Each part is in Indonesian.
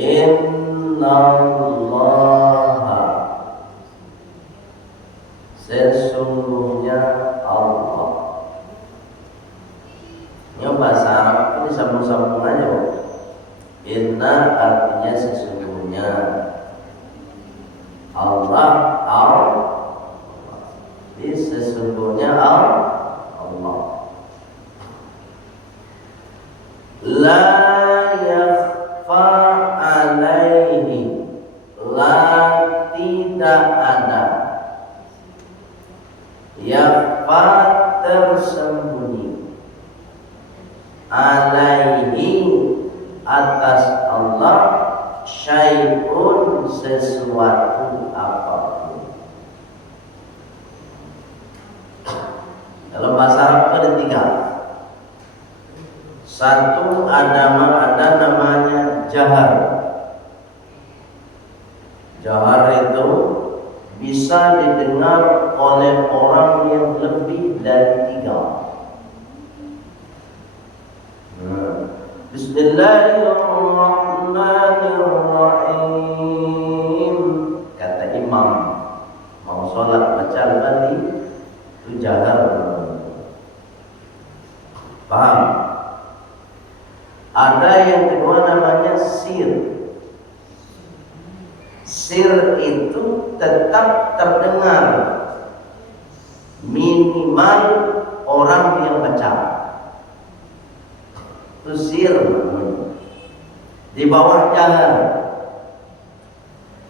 Innallaha sesungguhnya Allah. Ini bahasa Arab ini sambung-sambung aja. Inna artinya sesungguhnya, Allah Jadi sesungguhnya Allah. La yakhfa alaihi, la tidak ada, yakhfa tersembunyi, alaihi atas Allah, syai'un sesuatu apapun. Dalam bahasa Arab ada tiga. Satu ada namanya jahar. Jahar itu bisa didengar oleh orang yang lebih dari tiga. Bismillahirrahmanirrahim, kata imam mau sholat baca Al-Fatihah itu jahar. Paham? Ada yang kedua namanya sir. Sir itu tetap terdengar minimal orang yang baca. Itu sir di bawah jahar.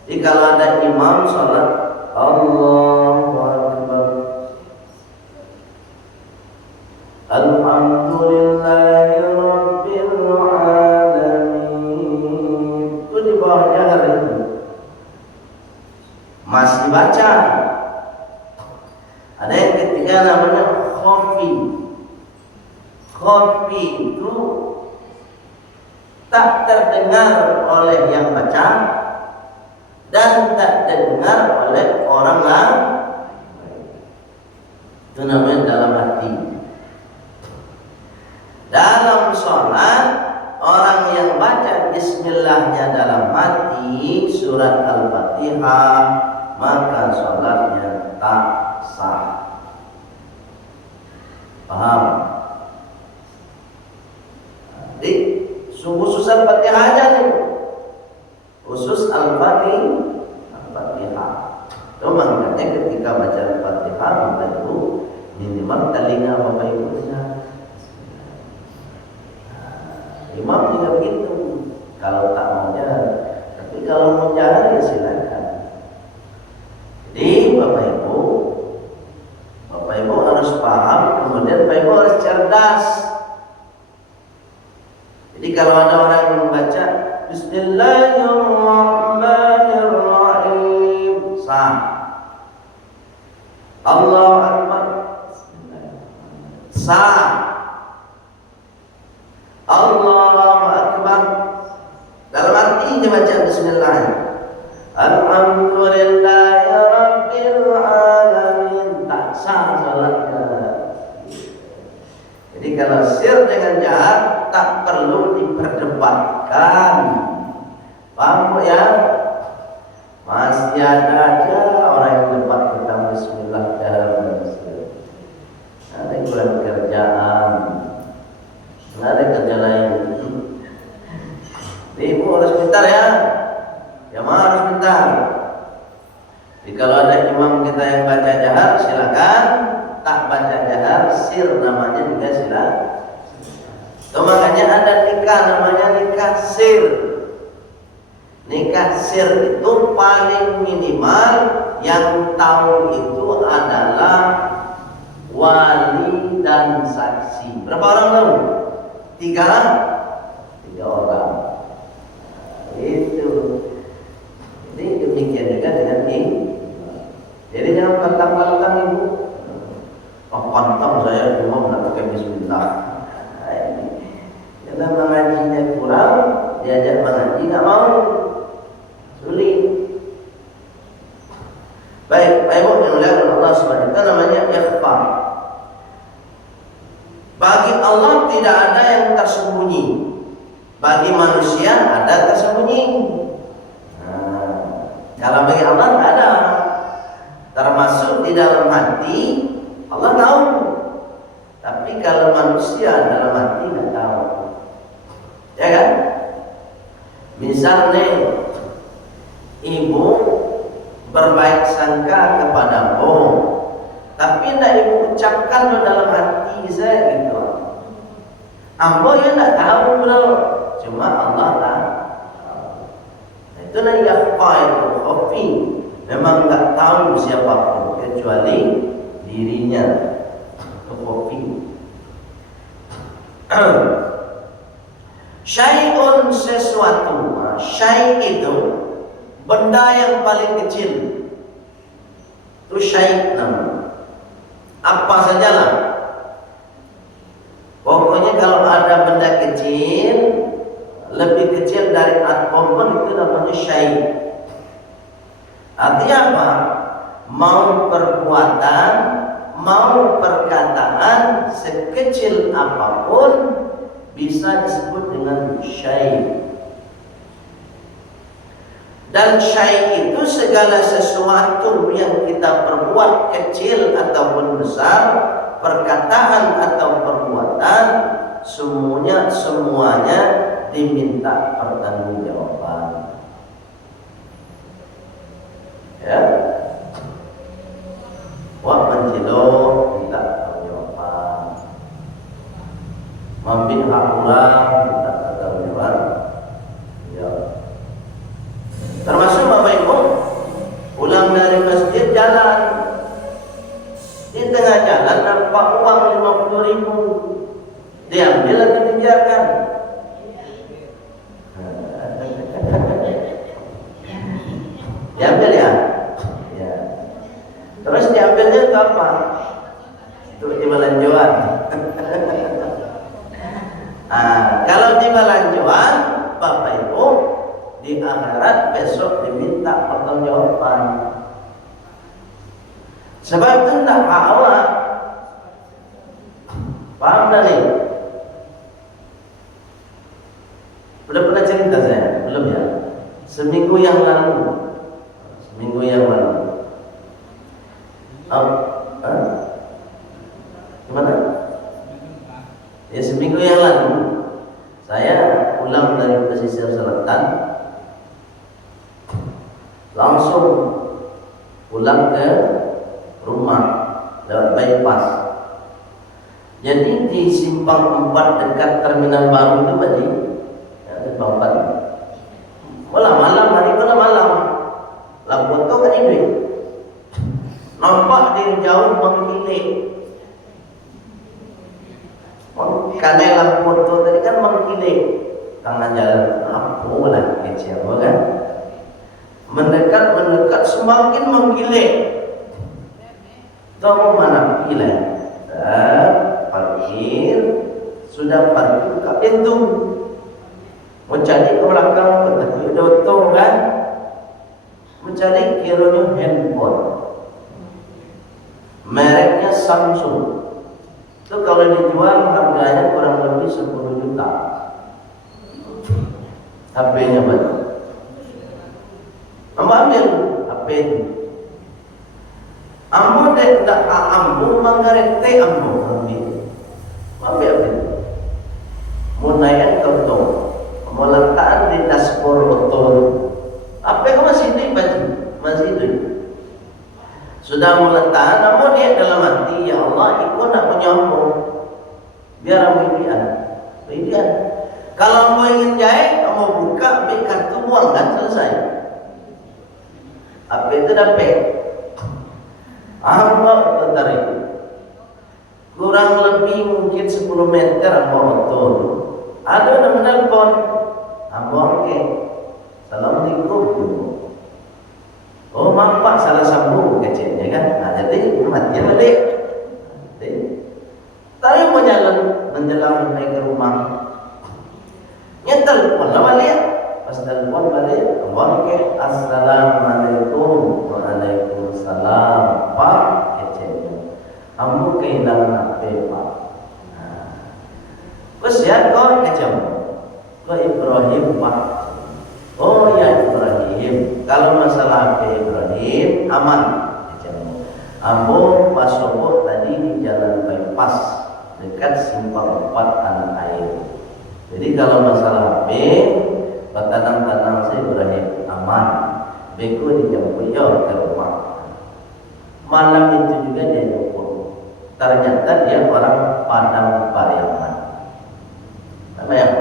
Jadi kalau ada imam sholat Allahu Akbar, Alhamdulillahi Rabbil Alamin, itu di bawah jahar itu masih baca. Ada yang ketiga namanya khafi. Khafi itu tak terdengar oleh yang baca dan tak terdengar oleh orang lain. Itu namanya dalam hati. Dalam sholat, orang yang baca bismillahnya dalam hati surat Al-Fatihah, maka sholatnya tak sah. Paham? Jadi khusus Al-Fatihah aja nih, khusus Al-Fatihah. Itu makanya ketika baca Al-Fatihah, Bapak Ibu minimal telinga Bapak Ibu imam juga begitu. Kalau tak mau jalan, tapi kalau mau jalan ya silakan. Jadi Bapak Ibu harus paham, kemudian Bapak Ibu harus cerdas. Jadi kalau ada orang yang membaca Bismillahirrahmanirrahim, sah. Allahu Akbar, sah. Allahu Akbar, dalam arti baca Bismillah. Alhamdulillahi Rabbil Alamin, tak sah salatnya. Jadi kalau sir dengan jahar tak perlu diperdebatkan. Paham ya? Masih ada aja orang yang debat tentang Bismillah jahar dan sir. Ada kurang kerjaan, nggak ada kerja lain. Ibu harus pintar ya. Ya harus pintar. Jadi kalau ada imam kita yang baca jahar silakan, tak baca jahar sir namanya juga silakan. So, makanya ada nikah namanya nikah sir. Nikah sir itu paling minimal yang tahu itu adalah wali dan saksi. Berapa orang tahu? Tiga orang. Itu. Jadi demikian juga dengan ini. Jadi jangan pantang-pantang ibu. Pantang saya cuma melakukan Bismillah. Karena mengajinya kurang, diajak mengaji nggak mau, sulit. Baik, Pak Ibu yang mulia Allah Subhanahu wa taala, namanya ikhfa. Bagi Allah tidak ada yang tersembunyi. Bagi manusia ada tersembunyi. Kalau bagi Allah tidak ada. Termasuk di dalam hati Allah tahu. Tapi kalau manusia dalam hati tidak tahu. Ya kan? Misalnya ibu berbaik sangka kepadamu, tapi tidak ibu ucapkan dalam hati saya gitu. Ambo ya tidak tahu bro, cuma Allah tahu. Itu namanya yakhfa, itu khafi. Memang tidak tahu siapapun kecuali dirinya. Itu khafi. Syai'un sesuatu. Syai' itu benda yang paling kecil. Itu syai' namanya. Apa sajalah. Pokoknya kalau ada benda kecil, lebih kecil dari atom pun itu namanya syai'. Artinya apa? Mau perbuatan, mau perkataan sekecil apapun bisa disebut dengan syai'. Dan syai' itu segala sesuatu yang kita perbuat kecil ataupun besar, perkataan atau perbuatan, semuanya diminta pertanggungjawaban. Ya, wah mencilo minta pertanggungjawaban, mampir hak orang minta pertanggungjawaban. Ya, termasuk Bapak Ibu pulang dari masjid jalan, di tengah jalan nampak uang 50.000, diambil atau dibiarkan? Diambil ya? Ya. Terus diambilnya itu apa? Untuk di belanjuan. Kalau di belanjuan, Bapak Ibu di akhirat besok diminta pertanggungjawaban. Sebab itu tidak hak Allah. Paham tadi? Belum pernah cerita saya? Belum ya? Seminggu yang lalu. Gimana? Ya seminggu yang lalu saya pulang dari pesisir selatan, langsung pulang ke rumah lewat bypass. Jadi di simpang 4 dekat terminal baru itu tadi, ya, simpang 4. Malam, hari malam. Lampu itu kan ini nampak dari jauh mengkilik. Karena lampu itu tadi kan mengkilik tengah jalan, apalah kecil kan? Mendekat semakin mengkilik. Tahu mana kilat? Parkir, sudah parkir ke pintu. Mau cari ke belakang, tapi udah kan? Mencari kiranya handphone, mereknya Samsung. Itu kalau dijual harganya kurang lebih 10 juta. HP-nya banyak. Ambil HP itu. Ambo dek tak ambo mangarete ambo ambil. Mau naik auto, mau letakkan di dashboard auto. Apa yang masih hidup baju? Masih hidup. Sudah meletak, namun dia dalam hati, ya Allah, ikut nak punya ambo. Biar ambo idean. Kalau ambo ingin jahit, ambo buka, ambil kartu uang kan selesai. Apa itu dapat? Ambo tertarik. Kurang lebih mungkin 10 meter ambo motor. Ada yang menelpon, ambo oke. Assalamualaikum. Oh maaf Pak, salah sambung kecilnya kan. Nah jadi matinya balik. Tapi mau jalan menjelang naik ke rumah, telepon lah balik. Pas telepon balik, oke, assalamualaikum, waalaikumsalam Pak kecilnya. Kamu kehilangan HP Pak. Nah, Terus ya kau kecam, kau Ibrahim Pak. Oh ya Ibrahim. Kalau masalah ke Ibrahim aman. Kecam. Ambo pasobo tadi di jalan bypass dekat simpang 4 anak air. Jadi kalau masalah HP, tanang-tanang saya Ibrahim aman. Beko dijemput ke rumah. Malam itu juga dia jemput. Ternyata dia orang Padang Pariaman. Apa ya?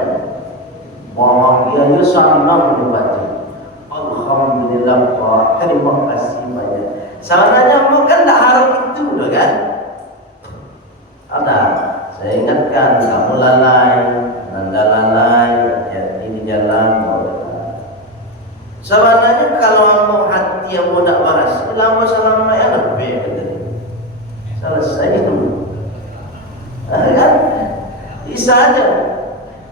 Bahagia senang dibaca. Alhamdulillah Pak, terima kasih banyak. Sebenarnya bukan tak harus itu loh kan? Ada. Saya ingatkan kamu lalai, Nanda lalai, hati di jalan. Sebenarnya kalau mau hati yang mau tak waras, lama selama ya lebih selesai itu, kan? Bisa aja.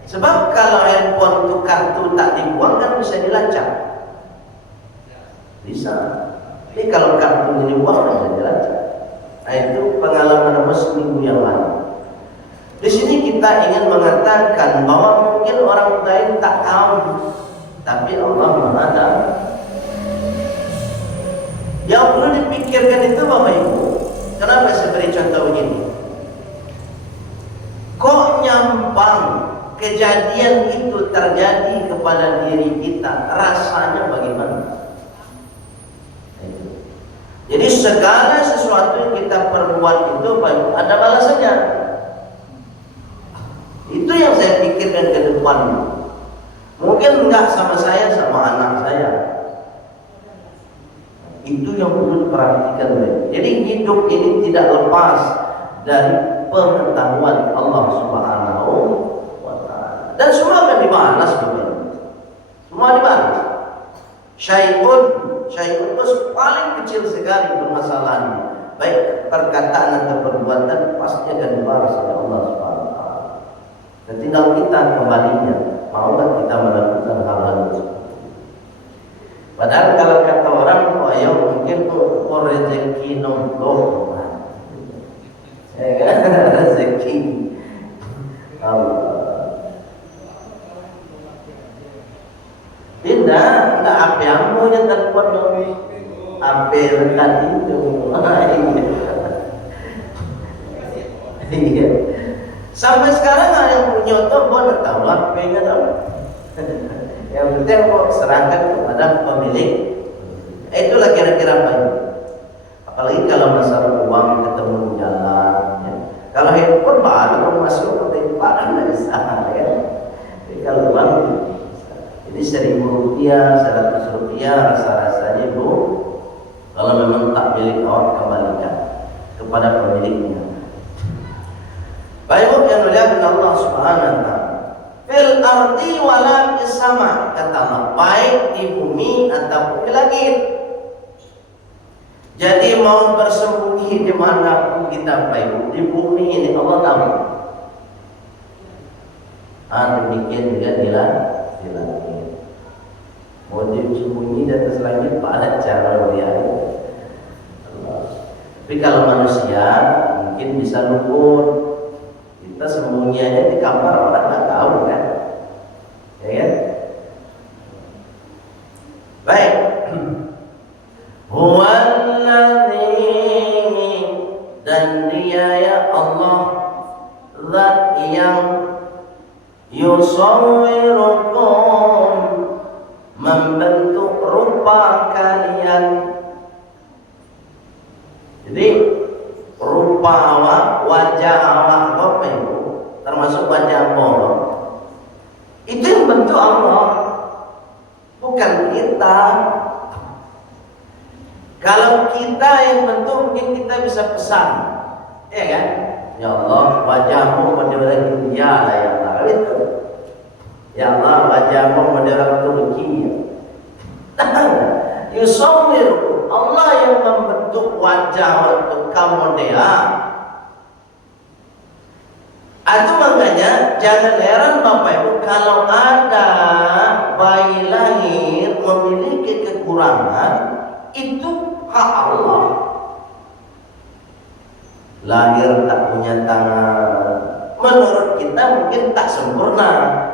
Sebab kalau handphone itu kartu tak dibuang kan bisa dilacak, bisa. Tapi kalau kartu ini dibuang bisa dilacak. Nah, itu pengalaman apa seminggu yang lalu. Di sini kita ingin mengatakan bahwa mungkin orang lain tak tahu, tapi Allah Maha tahu. Yang perlu dipikirkan itu Bapak Ibu. Kenapa saya beri contoh begini? Kok nyampang kejadian itu terjadi kepada diri kita, rasanya bagaimana? Jadi segala sesuatu yang kita perbuat itu Bapak Ibu, ada balasannya. Itu yang saya pikirkan ke depan. Mungkin enggak sama saya, sama anak saya. Itu yang perlu diperhatikan. Jadi hidup ini tidak lepas dari pengetahuan Allah Subhanahu wa Ta'ala. Dan semua akan dibalas, semua dibalas. Syai'un itu paling kecil sekali permasalahannya. Baik perkataan atau perbuatan pasti akan dibalas oleh Allah Subhanahu wa Ta'ala. Dan tinggal kita kembalinya, maulah kita melakukan hal-hal tersebut. Padahal kalau kata orang, oh ya mungkin rezeki nomplok, ya kan, rezeki Allah. Tidak apa yang mau yang telepon dong, apa rekan itu, iya. Sampai sekarang ada yang punya telepon, tahu apa yang tahu. Yang penting kok serahkan kepada pemilik. Itulah kira-kira apa ini. Apalagi kalau masalah uang ketemu di jalan, ya. Kalau handphone baru masuk ke tempat tidak bisa, ya. Jadi kalau uang bisa. Jadi 1.000 rupiah, 100 rupiah rasa-rasanya Bu, kalau memang tak milik awak kembalikan kepada pemiliknya. Baik yang mulia Allah Subhanahu wa Ta'ala. Fil ardi wala fis sama, kata Allah, baik di bumi ataupun di langit. Jadi mau bersembunyi di mana pun kita baik di bumi ini Allah tahu. Demikian juga di langit. Mau bersembunyi di atas langit pada cara dia. Tapi kalau manusia mungkin bisa luput. Kita sembunyi aja di kamar orang nggak tahu kan, ya kan? Baik. Huwallazi, dan Dia ya Allah zat yang yusawwirukum, membentuk rupa kalian. Jadi rupa awak, wajah awak apa itu, termasuk wajah Allah, itu yang bentuk Allah, bukan kita. Kalau kita yang bentuk mungkin kita bisa pesan, ya kan? Ya Allah, wajahmu model India lah ya Allah, itu. Ya Allah, wajahmu model Turki. Yusawwir, Allah yang membentuk wajah untuk kamu dia. Itu makanya jangan heran Bapak Ibu kalau ada bayi lahir memiliki kekurangan, itu hak Allah. Lahir tak punya tangan, menurut kita mungkin tak sempurna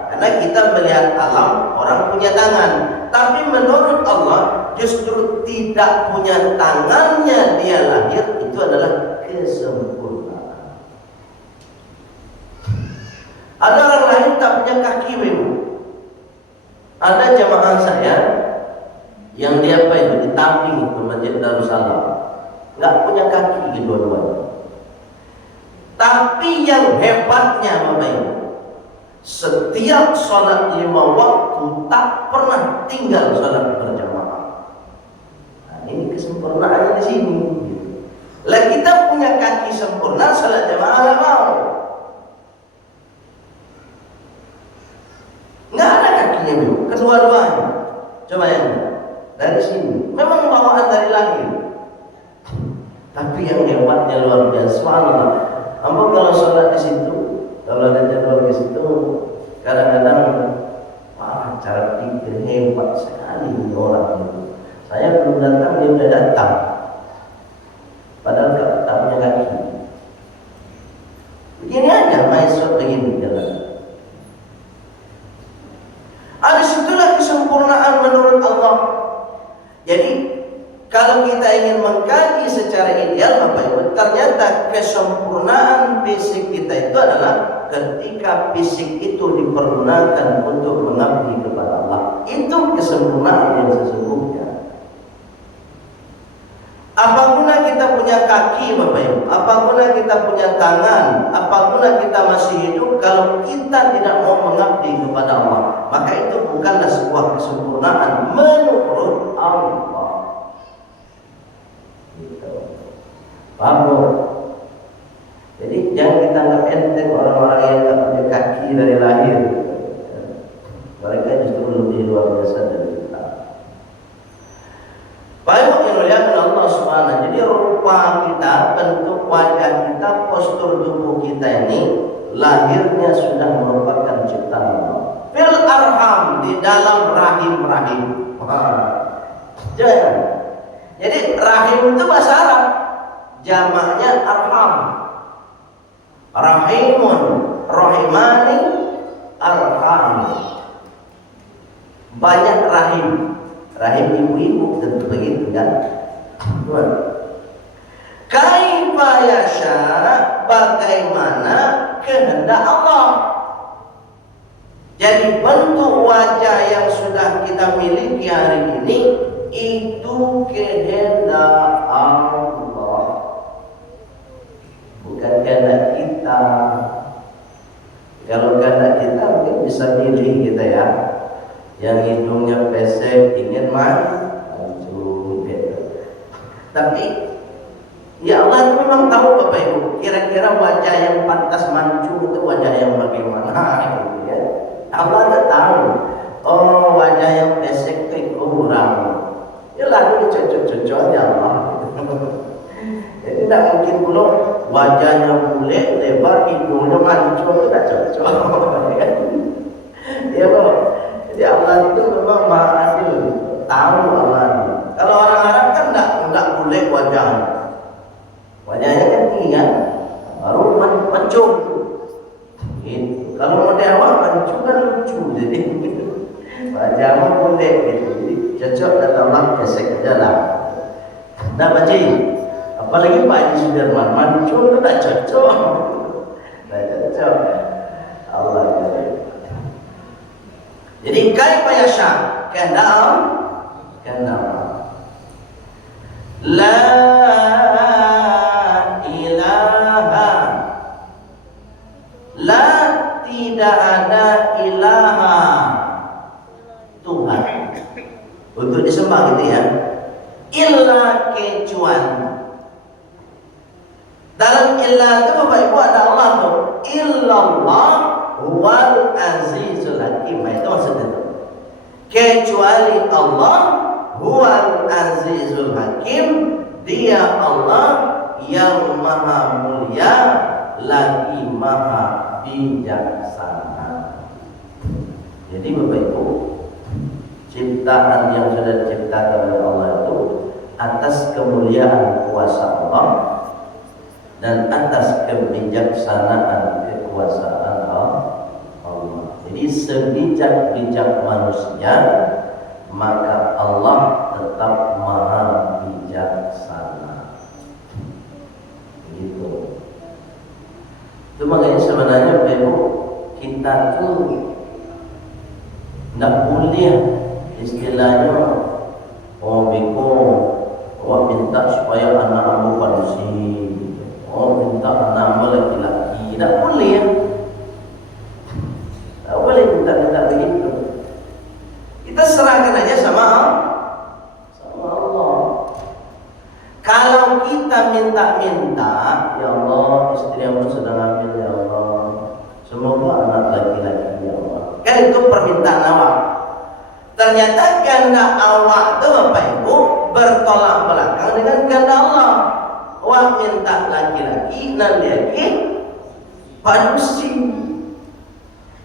karena kita melihat alam orang punya tangan, tapi menurut Allah justru tidak punya tangannya dia lahir itu adalah kesempurnaan. Ada orang lain tak punya kaki memang. Ada jamaah saya yang dia apa itu di Tamping itu Masjid Darussalam, nggak punya kaki dua-duanya. Tapi yang hebatnya Bapak Ibu, setiap sholat 5 waktu tak pernah tinggal sholat berjamaah. Nah, ini kesempurnaannya di sini. Lah kita punya kaki sempurna, sholat jamaah nggak mau. Nggak ada kakinya Bu, kedua-duanya. Coba ya, dari sini. Memang bawaan dari lahir. Tapi yang hebatnya luar biasa. Subhanallah. Ambo kalau sholat di situ, kalau ada jadwal di situ, kadang-kadang wah cara pikir hebat sekali orang itu. Saya belum datang dia udah datang, padahal tak punya kaki. Begini aja, maisot begini jalan. Ada situlah kesempurnaan menurut Allah. Jadi kalau kita ingin mengkaji secara ideal Bapak Ibu, ternyata kesempurnaan fisik kita itu adalah ketika fisik itu dipergunakan untuk mengabdi kepada Allah. Itu kesempurnaan yang sesungguhnya. Apa guna kita punya kaki Bapak Ibu, apa guna kita punya tangan, apa guna kita masih hidup kalau kita tidak mau mengabdi kepada Allah? Maka itu bukanlah sebuah kesempurnaan menurut Allah. Paham? Jadi jangan kita anggap enteng orang-orang yang tak punya kaki dari lahir. Mereka justru lebih luar biasa dari kita. Baik yang muliakan Allah Subhanahu. Jadi rupa kita, bentuk wajah kita, postur tubuh kita ini lahirnya sudah merupakan ciptaan Allah. Fil arham, di dalam rahim-rahim. Jangan. Jadi rahim itu bahasa Arab, jamaknya arham. Rahimun, rahimani, arham. Banyak rahim. Rahim ibu-ibu tentu begitu kan? Kaifa yasha, bagaimana kehendak Allah. Jadi bentuk wajah yang sudah kita miliki hari ini itu kehendak Allah, bukan kehendak kita. Kalau kehendak kita mungkin bisa milih kita ya, yang hidungnya pesek ingin maju gitu. Tapi ya Allah itu memang tahu Bapak Ibu, kira-kira wajah yang pantas maju itu wajah yang bagaimana gitu ya. Allah ada tahu. Oh, wajah yang pesek itu kurang. Ya lalu cocok-cocoknya Allah. Jadi tidak mungkin pula wajahnya bulat, lebar, hidungnya mancung, itu tidak cocok. Ya Bro. Jadi Allah itu memang maha adil, tahu Allah. Kalau orang Arab kan tidak bulat wajahnya. Wajahnya kan tinggi kan, baru mancung. Gitu. Kalau model awak mancung kan lucu, jadi wajahnya bulat gitu. Cocok dan Allah gesek aja lah. Nah Pak Haji, apalagi Pak Haji Sudirman, mancung itu tak cocok. Tak cocok. Allah gitu. Jadi kaifa yasha, kehendak la ilaha, la tidak ada ilaha Tuhan untuk disembah gitu ya, illa kecuali. Dalam illa itu Bapak Ibu ada Allah tuh, illallah wal azizul hakim. Itu maksudnya itu. Kecuali Allah huwal azizul hakim, dia Allah yang maha mulia lagi maha bijaksana. Jadi Bapak Ibu, ciptaan yang sudah diciptakan oleh Allah itu atas kemuliaan kuasa Allah dan atas kebijaksanaan kekuasaan kekuasaan Allah. Jadi sebijak-bijak manusia, maka Allah tetap maha bijaksana. Begitu. Itu makanya sebenarnya Ibu, kita itu tidak boleh istilahnya biko minta supaya anak-anak panusi, minta anak laki-laki, tidak boleh. Tidak boleh minta begitu. Kita serahkan aja sama Allah. Kalau kita minta-minta, ya Allah, istri aku sedang hamil ya Allah, semoga anak laki-laki ya Allah. Kan itu permintaan awak. Ternyata kehendak awak itu Bapak Ibu bertolak belakang dengan kehendak Allah. Awak minta laki-laki dan laki panusi.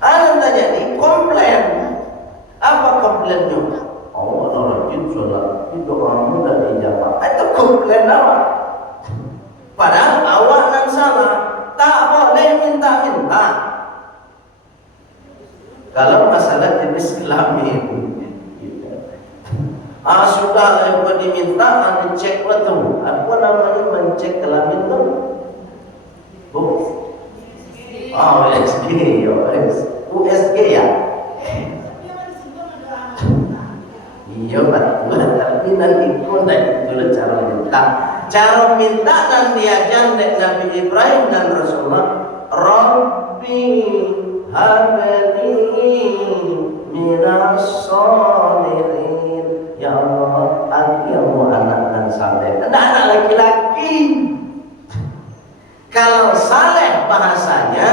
Ada terjadi komplain. Apa komplainnya? Allah rajin sholat, doamu dan ijabah. Itu komplain awak. Padahal awak yang salah. Tak boleh minta-minta. Kalau masalah jenis kelamin, sudah lepas diminta, dicek betul. Apa namanya mencek kelamin tu? USG, USG ya. Iya betul, tapi nanti pun itu cara minta. Cara minta dan diajar Nabi Ibrahim dan Rasulullah. Rabbi habli minas sholihin. Ya Allah, aku anak dan saleh. Anak laki-laki. Kalau saleh bahasanya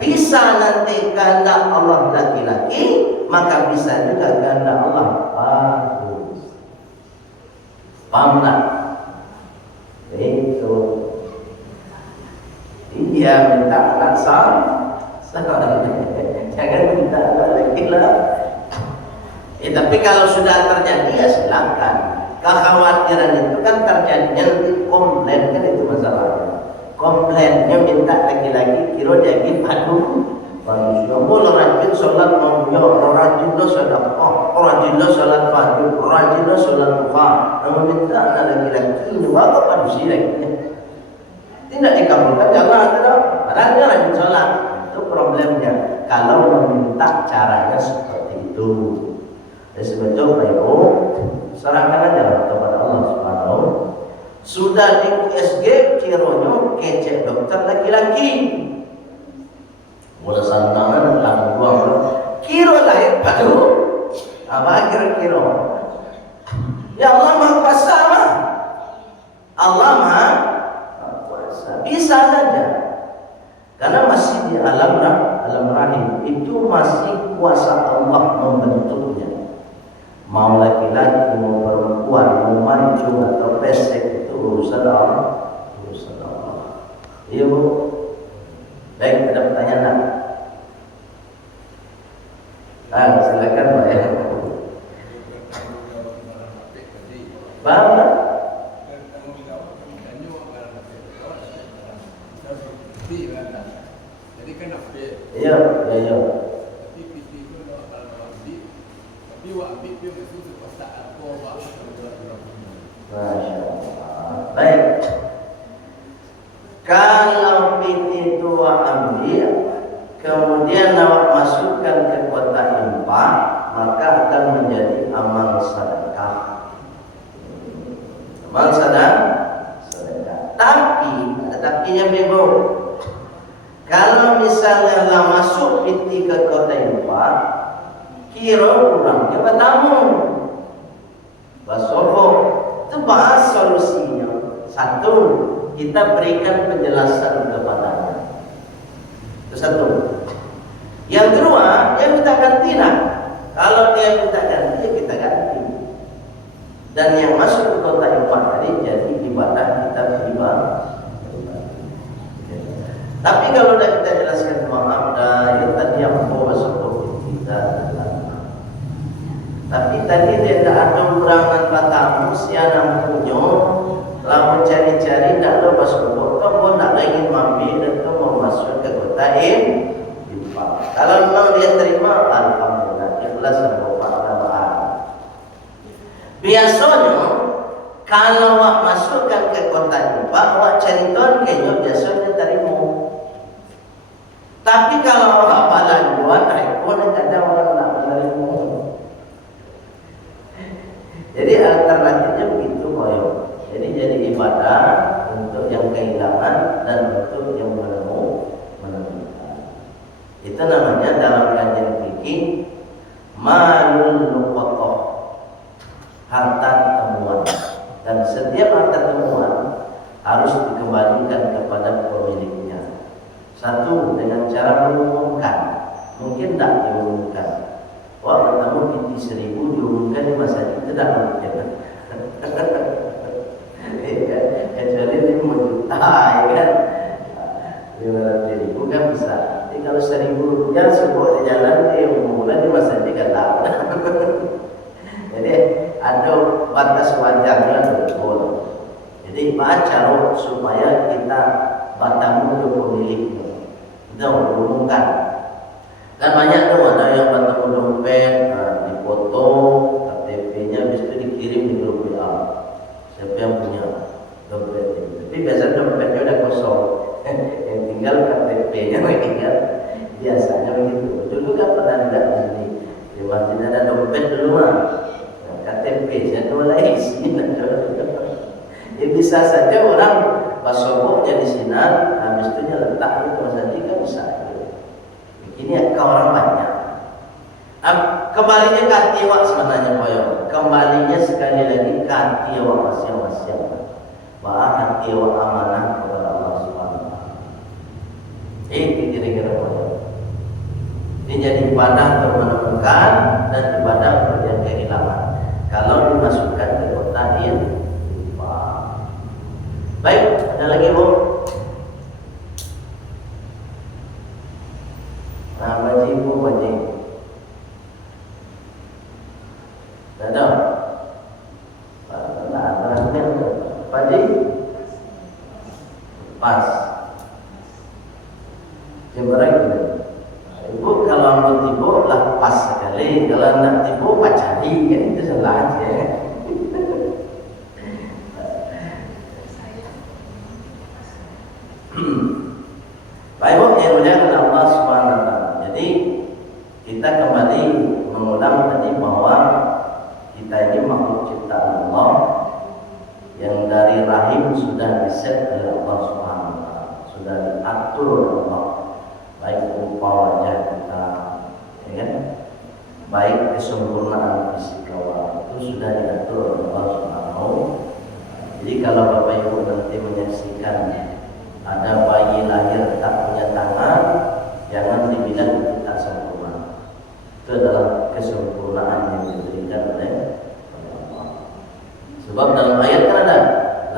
bisa nanti kehendak Allah laki-laki, maka bisa juga kehendak Allah bagus. Paham tak? Itu. Iya, minta anak saleh. Jangan minta anak laki-laki. Tapi kalau sudah terjadi ya silakan. Kekhawatiran itu kan terjadinya nanti komplain, kan itu masalahnya. Komplainnya minta laki-laki kira jadi padu manusia. Mula rajin sholat mamunya, rajin sedekah, rajin sholat fajr, rajin sholat duha. Namun minta anak laki-laki ini apa padu sih lagi? Tidak dikabulkan jangan ada. Padahal dia rajin sholat. Itu problemnya. Kalau meminta caranya seperti itu. Sebetulnya Ibu, serahkan aja kepada Allah Subhanahu. Sudah di USG kiranya kecek dokter laki-laki. Mula santangan dan buang kira lahir padu. Apa kira-kira? Ya Allah Maha Kuasa mah. Allah Maha Kuasa. Bisa saja. Karena masih di alam rahim itu masih kuasa Allah membentuknya. Mau laki-laki, mau perempuan, mau mancung atau pesek, itu urusan Allah. Urusan Allah. Iya Bu. Baik, ada pertanyaan tak? Silakan Pak ya. Paham tak? Iya, iya. Masya Allah. Baik. Kalau piti tua ambil, kemudian awak masukkan ke kotak infak, maka akan menjadi amal sedekah. Amal sedekah. Tapi, tapinya Ibu, kalau misalnya lah masuk piti ke kotak infak, kira kurangnya bertamu. Basoho itu bahas solusinya. Satu, kita berikan penjelasan kepadanya. Itu satu. Yang kedua, dia minta ganti lah. Kalau dia minta ganti, ya kita ganti. Dan yang masuk ke kota infak tadi jadi ibadah kita ibadah. Tapi kalau sudah kita jelaskan maaf, ya tadi yang mau masuk ke kita. Tapi tadi dia tidak ada berangan katamu siapa punya, lalu cari-cari tidak ada masuk kota, pun tidak ingin mampir dan mau masuk ke kota 11 sampai 14. Biasanya kalau awak masukkan ke kota jumpa, awak cerita kayaknya biasanya terima. Tapi kalau awak balanjuan, pun ada orang nak menerima. Jadi alternatifnya begitu, boyo. Jadi ibadah untuk yang kehilangan dan untuk yang menemukan. Itu namanya dalam kajian fikih malul luqatah, harta temuan. Dan setiap harta temuan harus dikembalikan kepada pemiliknya. Satu, dengan cara mengumumkan. Mungkin tidak diumumkan. Wah, bertemu PT 1000 diumumkan di masjid, itu tidak mungkin. Kecuali 5 juta, ya kan? 500.000 kan bisa. Jadi kalau 1.000 rupiah sebuah di jalan, dia umumkan di masjid kan tahu. Jadi ada batas wajarnya betul. Jadi baca supaya kita bertemu dengan pemiliknya. Kita umumkan. Dan banyak tuh ada yang bertemu dompet, dipoto, KTP-nya, habis itu dikirim di grup WA. Siapa yang punya dompet ini? Tapi biasanya dompetnya udah kosong. Yang tinggal KTP-nya, tinggal biasanya begitu. Dulu kan pernah ada di sini. Di masjid ada dompet dulu mah. KTP-nya tuh mulai isi. Ya bisa saja orang pasoboknya di sini, habis itu letak di masjid kan bisa. Ini ke orang banyak. Kembalinya ke hati awak sebenarnya, boyo. Kembalinya sekali lagi ke hati awak masing-masing. Bahwa hati awak amanah kepada Allah Subhanahu wa Ta'ala. Itu kira-kira, boyo. Ini jadi ibadah untuk menemukan dan ibadah untuk yang kehilangan. Kalau dimasukkan ke kota ini, baik. Ada lagi, Bu? Nah, wajib, Bu, wajib. Ada? Wajib? Pas. Jembarang gitu. Ibu kalau mau tiba lah pas sekali. Kalau nak tiba pacari kan itu salah aja. Baik, Bu, yang mulia Allah Subhanahu wa Ta'ala. Jadi kita kembali mengulang tadi bahwa kita ini makhluk ciptaan Allah yang dari rahim sudah diset oleh Allah Subhanahu wa Ta'ala, sudah diatur oleh Allah, baik rupa wajah kita, ya kan? Baik kesempurnaan fisik awal itu sudah diatur oleh Allah Subhanahu wa Ta'ala. Jadi kalau Bapak Ibu nanti menyaksikan ada bayi lahir tak punya tangan, jangan dibilang itu tak sempurna. Itu adalah kesempurnaan yang diberikan oleh Allah. Sebab dalam ayat kan ada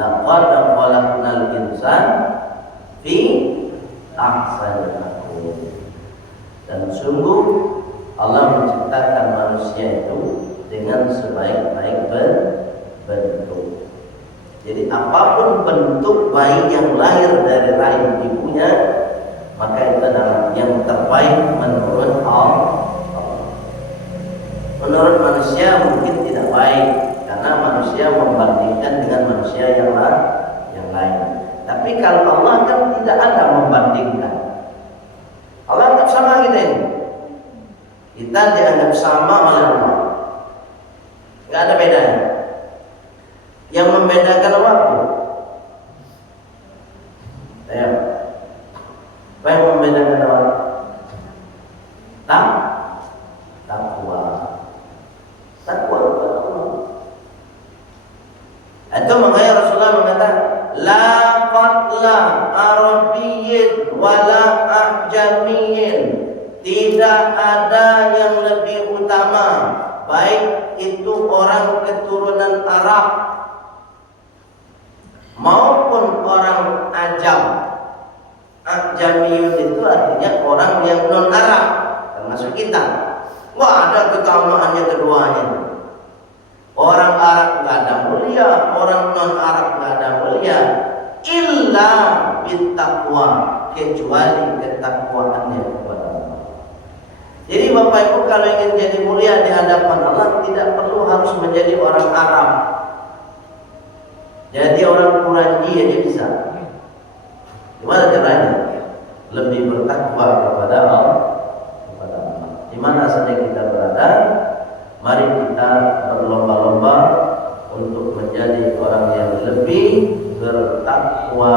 laqad khalaqnal insana fi ahsani taqwim. Dan sungguh Allah menciptakan manusia itu dengan sebaik-baik bentuk. Jadi apapun bentuk bayi yang lahir dari rahim ibunya, maka itu adalah yang terbaik menurut Allah. Menurut manusia mungkin tidak baik, karena manusia membandingkan dengan manusia yang lain. Tapi kalau Allah kan tidak ada membandingkan. Allah anggap sama kita ini. Kita dianggap sama oleh Allah. Nggak ada bedanya. Yang membedakan waktu, ya, apa yang membedakan waktu? Takwa kepada Allah. Itu makanya Rasulullah mengatakan, la fadla arabiyyin wala ajamiyyin. Tidak ada yang lebih utama, baik itu orang keturunan Arab maupun orang ajam. Ajamiyun itu artinya orang yang non Arab, termasuk kita. Wah, ada keutamaannya keduanya. Orang Arab nggak ada mulia, orang non Arab nggak ada mulia, illa bittaqwa, kecuali ketakwaannya kepada Allah. Jadi Bapak Bapak Ibu kalau ingin jadi mulia di hadapan Allah tidak perlu harus menjadi orang Arab. Jadi orang Quraisy aja bisa. Gimana caranya? Lebih bertakwa kepada Allah. Di mana saja kita berada, mari kita berlomba-lomba untuk menjadi orang yang lebih bertakwa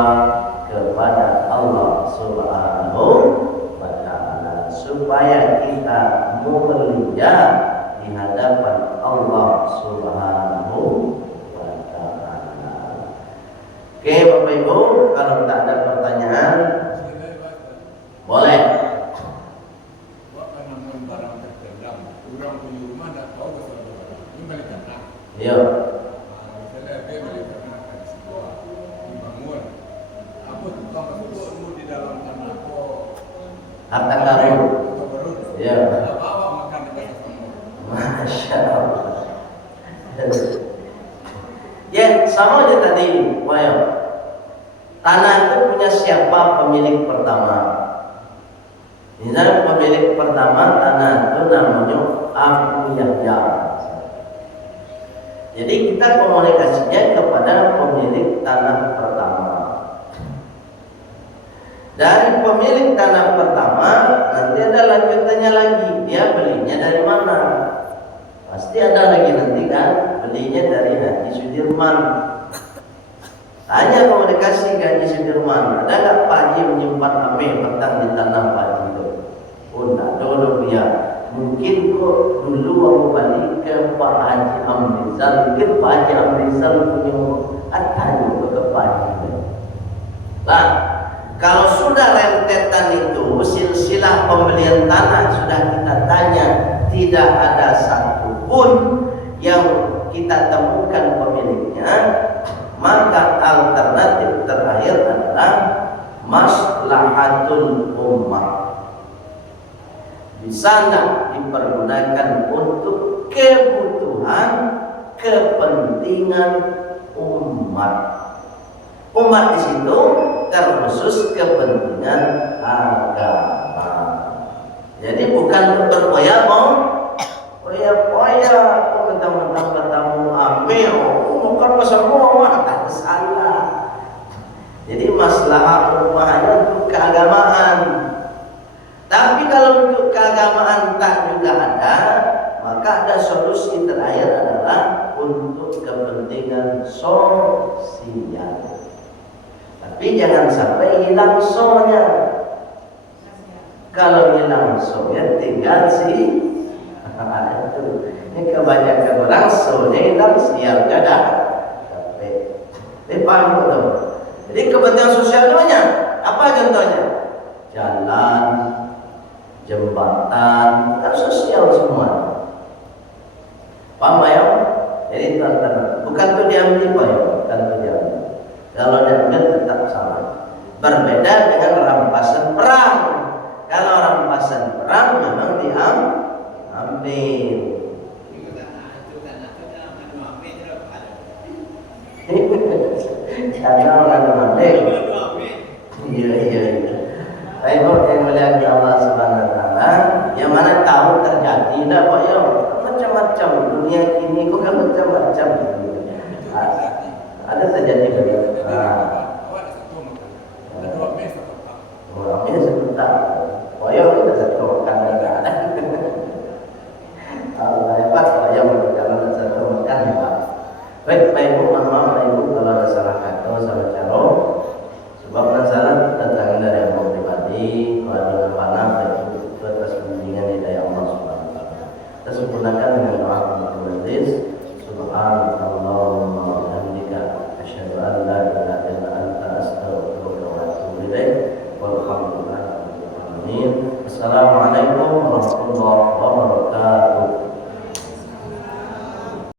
kepada Allah Subhanahu wa Ta'ala, supaya kita mulia di hadapan Allah Subhanahu wa Ta'ala. Oke Bapak Ibu, kalau tak ada pertanyaan boleh. Iya. Harta karun. Iya. Masya Allah. Ya sama aja tadi, Wayo. Tanah itu punya siapa pemilik pertama? Misalnya pemilik pertama tanah itu namanya Abu Yahya. Jadi kita komunikasinya kepada pemilik tanah pertama. Dari pemilik tanah pertama nanti ada lanjutannya lagi. Dia belinya dari mana? Pasti ada lagi nanti kan, belinya dari Haji Sudirman. Tanya komunikasi ke Haji Sudirman, ada nggak Pak Haji menyimpan ame petang di tanah Pak Haji itu? Oh enggak, dulu ya. Mungkin kok dulu aku balik ke Pak Haji Amrizal, mungkin Pak Haji Amrizal punya tanya ke Pak Haji. Lah, kalau sudah rentetan itu silsilah pembelian tanah sudah kita tanya, tidak ada satupun yang kita temukan pemiliknya, maka alternatif terakhir adalah maslahatul ummah. Di sana dipergunakan untuk kebutuhan, kepentingan umat. Umat di situ terkhusus kepentingan agama. Jadi bukan berpoya-poya, mentang-mentang bertamu ambil, bukan semua tak salah. Jadi masalah ummahnya untuk keagamaan. Tapi kalau untuk keagamaan tak juga ada, maka ada solusi terakhir adalah untuk kepentingan sosial. Tapi jangan sampai hilang sonya. Kalau hilang sonya tinggal sih. Ini kebanyakan orang sonya hilang sial gada. Tapi paham betul. Jadi kepentingan sosial banyak. Apa contohnya? Jalan, jembatan, kan sosial semua. Paham ya? Jadi teman-teman, bukan tuh diambil Pak ya, bukan tuh diambil. Kalau diambil tetap salah. Berbeda dengan rampasan perang. Kalau rampasan perang memang diambil. Karena orang ambil. Iya. Baik, yang melihat Allah Subhanahu wa Ta'ala, yang mana tahu terjadi dah Pak ya, macam-macam dunia ini kok kan macam-macam. Ada terjadi begitu. Orangnya sebentar. Pak ya kita satu makan enggak ada. Allah hebat Pak ya, kalau satu makan ya Pak. Baik, Ibu, mohon maaf Ibu kalau ada salah kata, salah cara. Sebab masalah datang dari Allah pribadi, kalau ada panah itu atas bimbingan hidayah Allah Subhanahu wa Ta'ala. Kita sempurnakan